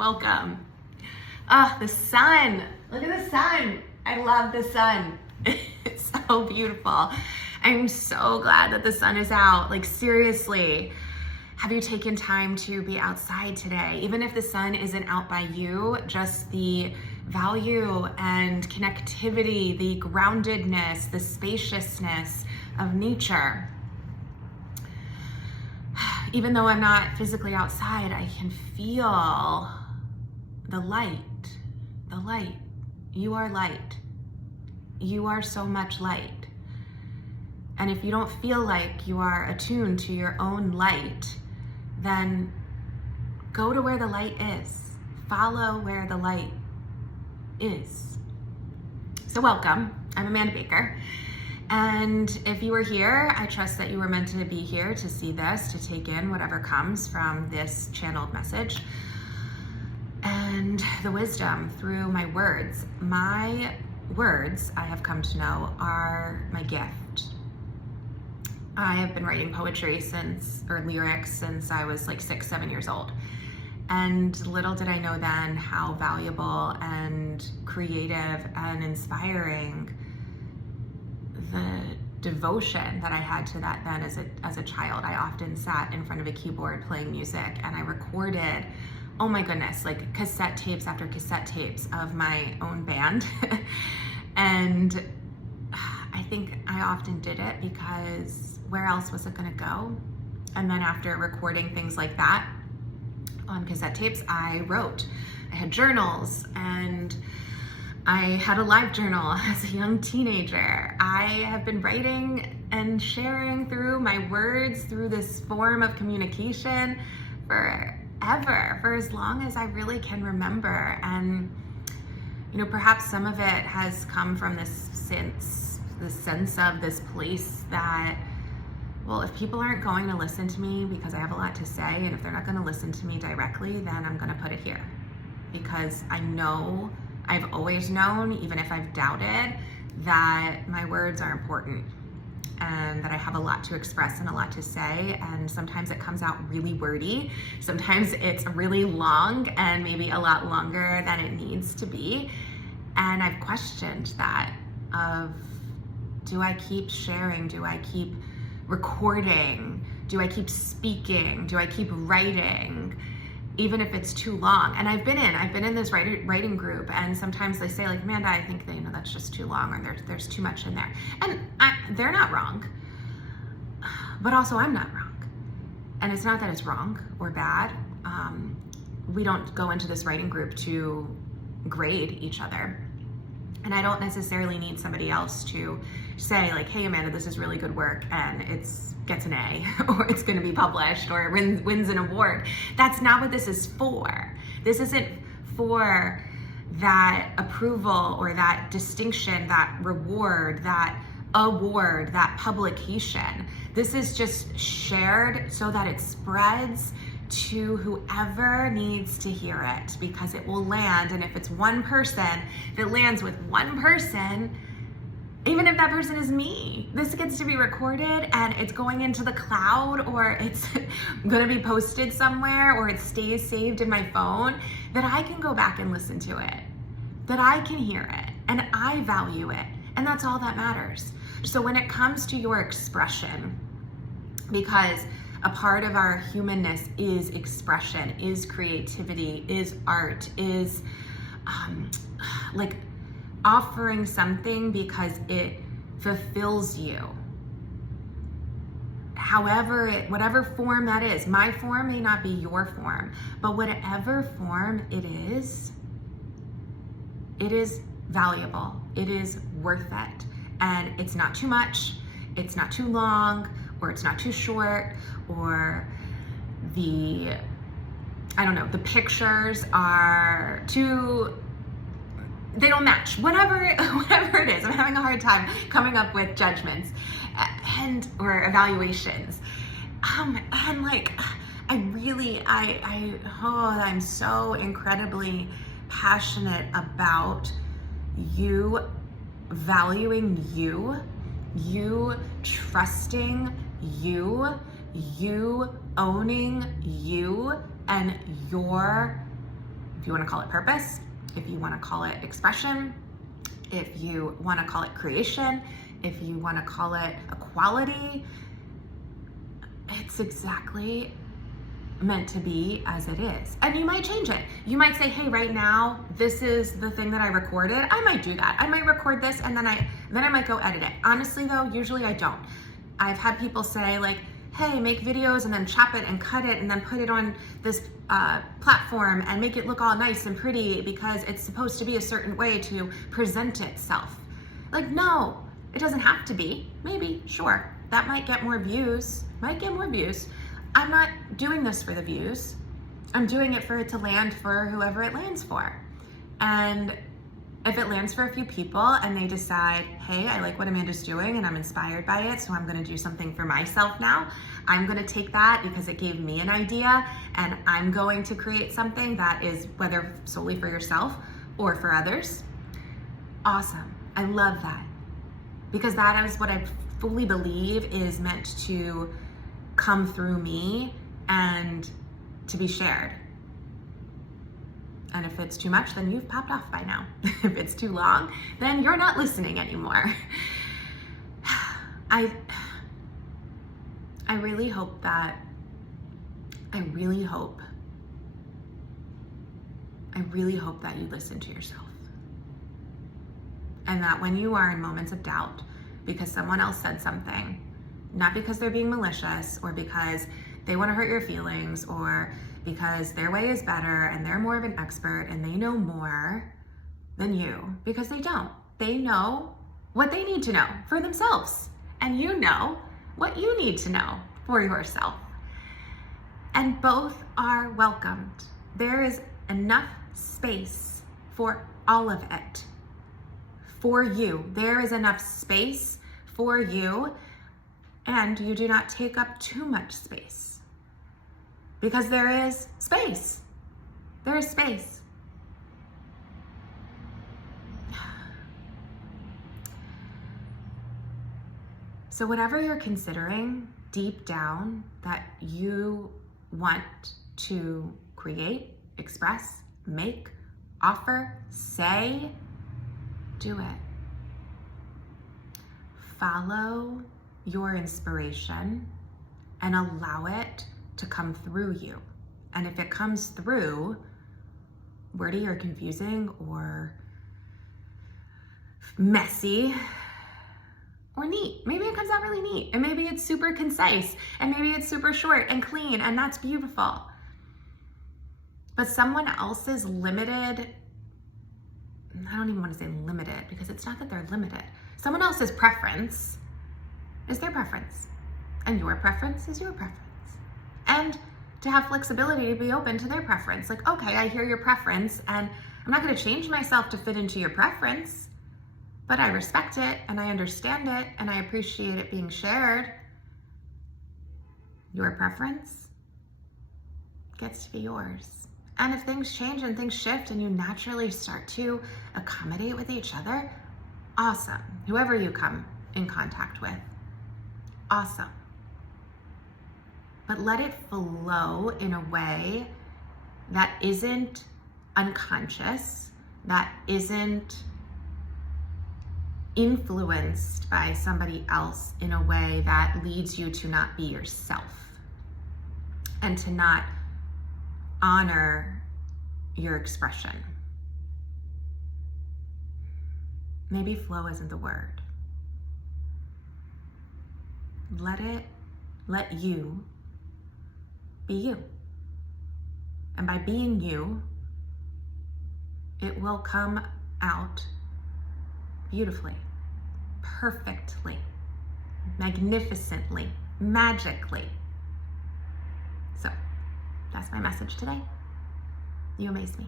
Welcome. Ah, the sun. Look at the sun. I love the sun. It's so beautiful. I'm so glad that the sun is out. Like, seriously, have you taken time to be outside today? Even if the sun isn't out by you, just the value and connectivity, the groundedness, the spaciousness of nature. Even though I'm not physically outside, I can feel the light. The light. You are light. You are so much light. And if you don't feel like you are attuned to your own light, then go to where the light is. Follow where the light is. So welcome. I'm Amanda Baker. And if you were here, I trust that you were meant to be here to see this, to take in whatever comes from this channeled message and the wisdom through my words. My words, I have come to know, are my gift. I have been writing poetry lyrics since I was like 6, 7 years old. And little did I know then how valuable and creative and inspiring the devotion that I had to that then as a child. I often sat in front of a keyboard playing music, and I recorded, oh my goodness, like cassette tapes after cassette tapes of my own band. And I think I often did it because where else was it gonna go? And then after recording things like that on cassette tapes, I wrote. I had journals, and I had a live journal as a young teenager. I have been writing and sharing through my words, through this form of communication forever, for as long as I really can remember. And, you know, perhaps some of it has come from this sense of this place that, well, if people aren't going to listen to me because I have a lot to say, and if they're not going to listen to me directly, then I'm going to put it here. Because I know, I've always known, even if I've doubted, that my words are important and that I have a lot to express and a lot to say. And sometimes it comes out really wordy. Sometimes it's really long and maybe a lot longer than it needs to be. And I've questioned that of, do I keep sharing? Do I keep recording? Do I keep speaking? Do I keep writing? Even if it's too long. And I've been in this writing group, and sometimes they say, like, Amanda, I think that's just too long, or there's too much in there. And they're not wrong, but also I'm not wrong. And it's not that it's wrong or bad. We don't go into this writing group to grade each other. And I don't necessarily need somebody else to say, like, hey, Amanda, this is really good work, and gets an A, or it's going to be published, or it wins an award. That's not what this is for. This isn't for that approval or that distinction, that reward, that award, that publication. This is just shared so that it spreads to whoever needs to hear it, because it will land. And if it's one person, if it lands with one person, even if that person is me, this gets to be recorded and it's going into the cloud, or it's gonna be posted somewhere, or it stays saved in my phone, that I can go back and listen to it, that I can hear it, and I value it. And that's all that matters. So when it comes to your expression, because a part of our humanness is expression, is creativity, is art, is like offering something because it fulfills you. Whatever form that is. My form may not be your form, but whatever form it is valuable. It is worth it. And it's not too much, it's not too long, or it's not too short, or the pictures are too, they don't match, whatever it is. I'm having a hard time coming up with judgments or evaluations. And like, I'm so incredibly passionate about you valuing you trusting you owning you and your you want to call it purpose, if you want to call it expression, if you want to call it creation, if you want to call it equality, it's exactly meant to be as it is. And you might change it. You might say, hey, right now, this is the thing that I recorded. I might do that. I might record this and then I might go edit it. Honestly though, usually I don't. I've had people say like, hey, make videos and then chop it and cut it and then put it on this platform and make it look all nice and pretty because it's supposed to be a certain way to present itself. Like, no, it doesn't have to be. Maybe, sure, that might get more views, I'm not doing this for the views. I'm doing it for it to land for whoever it lands for. And if it lands for a few people and they decide, hey, I like what Amanda's doing and I'm inspired by it, so I'm gonna do something for myself now, I'm gonna take that because it gave me an idea and I'm going to create something that is whether solely for yourself or for others. Awesome, I love that. Because that is what I fully believe is meant to come through me and to be shared. And if it's too much, then you've popped off by now. If it's too long, then you're not listening anymore. I really hope that you listen to yourself. And that when you are in moments of doubt because someone else said something, not because they're being malicious or because they want to hurt your feelings or because their way is better and they're more of an expert and they know more than you, because they don't. They know what they need to know for themselves, and you know what you need to know for yourself. And both are welcomed. There is enough space for all of it. For you, there is enough space for you, and you do not take up too much space. Because there is space. There is space. So whatever you're considering deep down that you want to create, express, make, offer, say, do it. Follow your inspiration and allow it to come through you. And if it comes through wordy or confusing or messy or neat, maybe it comes out really neat, and maybe it's super concise, and maybe it's super short and clean, and that's beautiful. But someone else's limited, I don't even want to say limited because it's not that they're limited. Someone else's preference is their preference, and your preference is your preference. And to have flexibility to be open to their preference. Like, okay, I hear your preference and I'm not going to change myself to fit into your preference, but I respect it and I understand it and I appreciate it being shared. Your preference gets to be yours. And if things change and things shift and you naturally start to accommodate with each other, awesome. Whoever you come in contact with, awesome. But let it flow in a way that isn't unconscious, that isn't influenced by somebody else in a way that leads you to not be yourself and to not honor your expression. Maybe flow isn't the word. Let you be you. And by being you, it will come out beautifully, perfectly, magnificently, magically. So that's my message today. You amaze me.